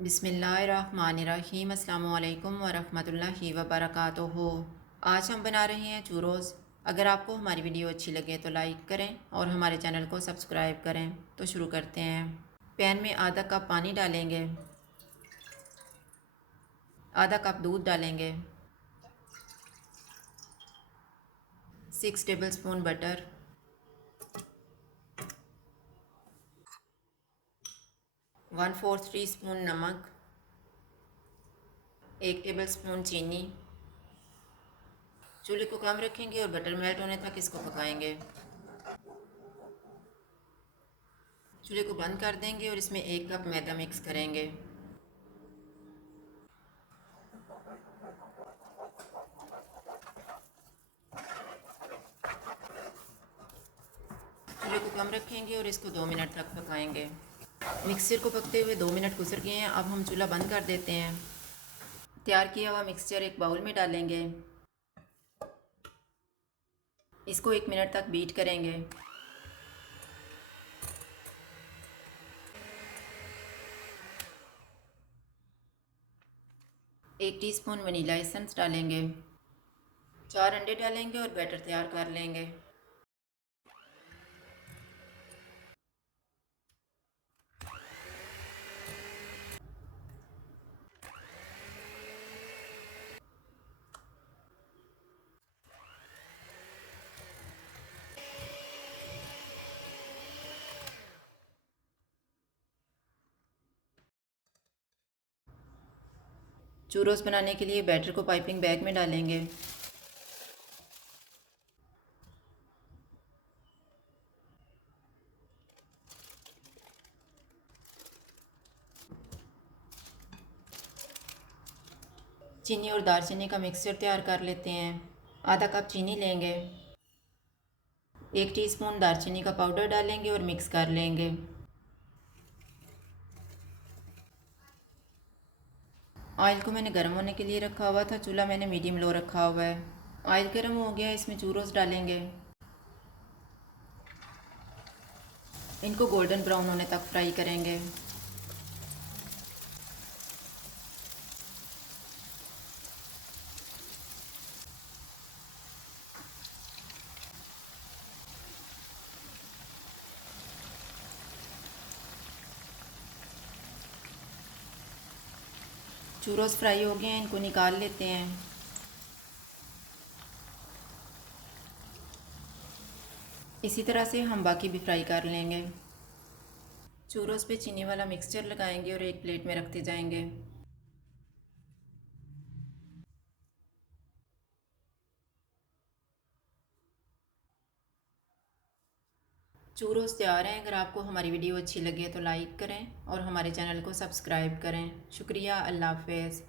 बिस्मिल्लाहिर्रहमानिर्रहीम। अस्सलामु अलैकुम वरहमतुल्लाहि वबरकातुहू। आज हम बना रहे हैं चूरोज़। अगर आपको हमारी वीडियो अच्छी लगे तो लाइक करें और हमारे चैनल को सब्सक्राइब करें। तो शुरू करते हैं। पैन में आधा कप पानी डालेंगे, आधा कप दूध डालेंगे, 6 टेबलस्पून बटर, 1/4 टीस्पून नमक, 1 टेबलस्पून चीनी। चूल्हे को कम रखेंगे और बटर मेल्ट होने तक इसको पकाएंगे। चूल्हे को बंद कर देंगे और इसमें 1 कप मैदा मिक्स करेंगे। चूल्हे को कम रखेंगे और इसको 2 मिनट तक पकाएंगे। मिक्सचर को पकते हुए 2 मिनट गुजर गए हैं। अब हम चूल्हा बंद कर देते हैं। तैयार किया हुआ मिक्सचर एक बाउल में डालेंगे। इसको 1 मिनट तक बीट करेंगे। एक टीस्पून वनीला एसेंस डालेंगे। 4 अंडे डालेंगे और बैटर तैयार कर लेंगे। चूरोस बनाने के लिए बैटर को पाइपिंग बैग में डालेंगे। चीनी और दालचीनी का मिक्सचर तैयार कर लेते हैं। आधा कप चीनी लेंगे, 1 टीस्पून दालचीनी का पाउडर डालेंगे और मिक्स कर लेंगे। ऑयल को मैंने गर्म होने के लिए रखा हुआ था। चूल्हा मैंने मीडियम लो रखा हुआ है। ऑयल गर्म हो गया, इसमें चूरोस डालेंगे। इनको गोल्डन ब्राउन होने तक फ्राई करेंगे। चूरोस फ्राई हो गए हैं, इनको निकाल लेते हैं। इसी तरह से हम बाकी भी फ्राई कर लेंगे। चूरोस पे चीनी वाला मिक्सचर लगाएंगे और एक प्लेट में रखते जाएंगे। चूरोस तैयार हैं। अगर आपको हमारी वीडियो अच्छी लगे तो लाइक करें और हमारे चैनल को सब्सक्राइब करें। शुक्रिया। अल्लाह हाफ़िज़।